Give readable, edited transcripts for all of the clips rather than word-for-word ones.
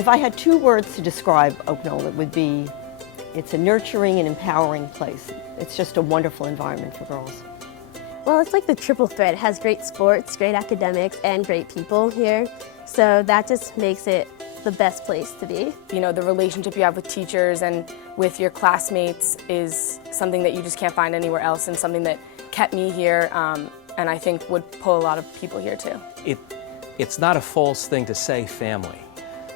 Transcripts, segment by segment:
If I had two words to describe Oak Knoll, it would be, it's a nurturing and empowering place. It's just a wonderful environment for girls. Well, it's like the triple threat. It has great sports, great academics, and great people here. So that just makes it the best place to be. You know, the relationship you have with teachers and with your classmates is something that you just can't find anywhere else, and something that kept me here and I think would pull a lot of people here too. It's not a false thing to say family.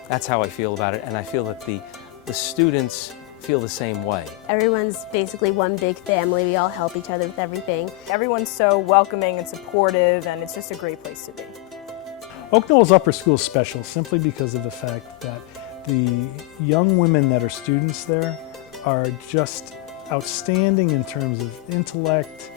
That's how I feel about it, and I feel that the students feel the same way. Everyone's basically one big family. We all help each other with everything. Everyone's so welcoming and supportive, and it's just a great place to be. Oak Knoll's Upper School is special simply because of the fact that the young women that are students there are just outstanding in terms of intellect,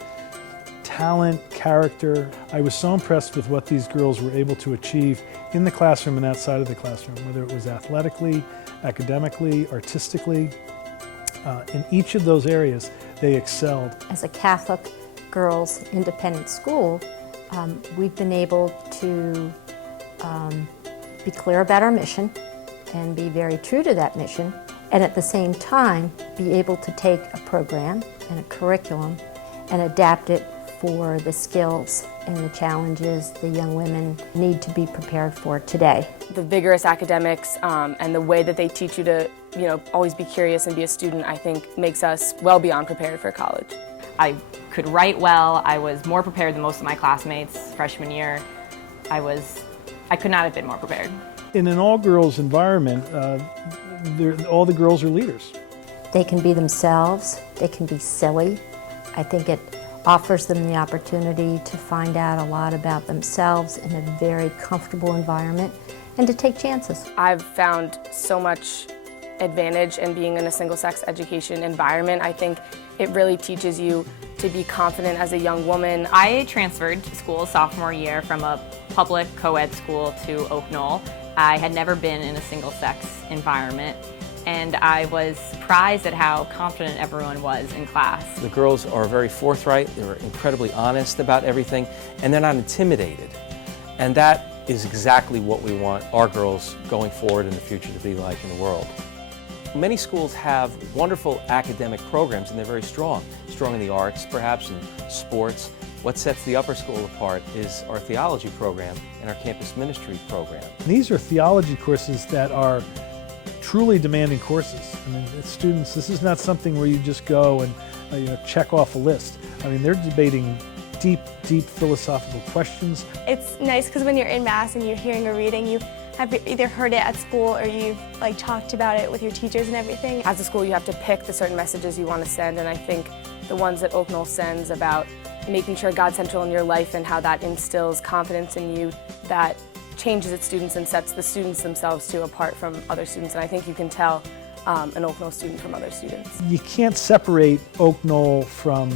talent, character. I was so impressed with what these girls were able to achieve in the classroom and outside of the classroom, whether it was athletically, academically, artistically. In each of those areas, they excelled. As a Catholic girls' independent school, we've been able to be clear about our mission and be very true to that mission, and at the same time be able to take a program and a curriculum and adapt it for the skills and the challenges the young women need to be prepared for today. The vigorous academics and the way that they teach you to, always be curious and be a student, I think makes us well beyond prepared for college. I could write well. I was more prepared than most of my classmates freshman year. I could not have been more prepared. In an all-girls environment, all the girls are leaders. They can be themselves, they can be silly. I think it offers them the opportunity to find out a lot about themselves in a very comfortable environment and to take chances. I've found so much advantage in being in a single-sex education environment. I think it really teaches you to be confident as a young woman. I transferred to school sophomore year from a public co-ed school to Oak Knoll. I had never been in a single-sex environment, and I was surprised at how confident everyone was in class. The girls are very forthright, they're incredibly honest about everything, and they're not intimidated. And that is exactly what we want our girls going forward in the future to be like in the world. Many schools have wonderful academic programs, and they're very strong. Strong in the arts, perhaps, in sports. What sets the upper school apart is our theology program and our campus ministry program. These are theology courses that are truly demanding courses. I mean, as students, this is not something where you just go and check off a list. I mean, they're debating deep, deep philosophical questions. It's nice because when you're in Mass and you're hearing a reading, you have either heard it at school or you've talked about it with your teachers and everything. As a school, you have to pick the certain messages you want to send, and I think the ones that Oak Knoll sends about making sure God's central in your life and how that instills confidence in you, that changes its students and sets the students themselves too apart from other students. And I think you can tell an Oak Knoll student from other students. You can't separate Oak Knoll from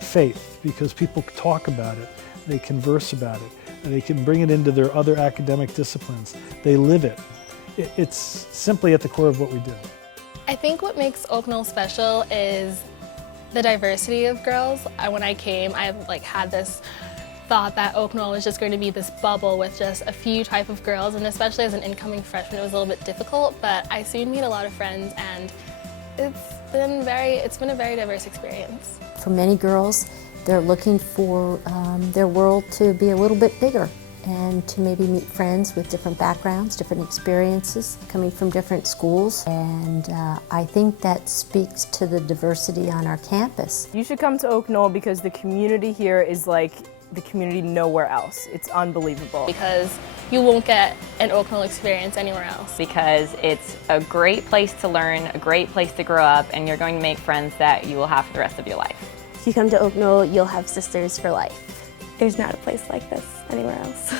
faith because people talk about it, they converse about it, and they can bring it into their other academic disciplines. They live it. It's simply at the core of what we do. I think what makes Oak Knoll special is the diversity of girls. When I came, I had this thought that Oak Knoll was just going to be this bubble with just a few type of girls, and especially as an incoming freshman, it was a little bit difficult, but I soon made a lot of friends, and it's been a very diverse experience. For many girls, they're looking for their world to be a little bit bigger and to maybe meet friends with different backgrounds, different experiences, coming from different schools. And I think that speaks to the diversity on our campus. You should come to Oak Knoll because the community here is like the community nowhere else. It's unbelievable. Because you won't get an Oak Knoll experience anywhere else. Because it's a great place to learn, a great place to grow up, and you're going to make friends that you will have for the rest of your life. If you come to Oak Knoll, you'll have sisters for life. There's not a place like this anywhere else.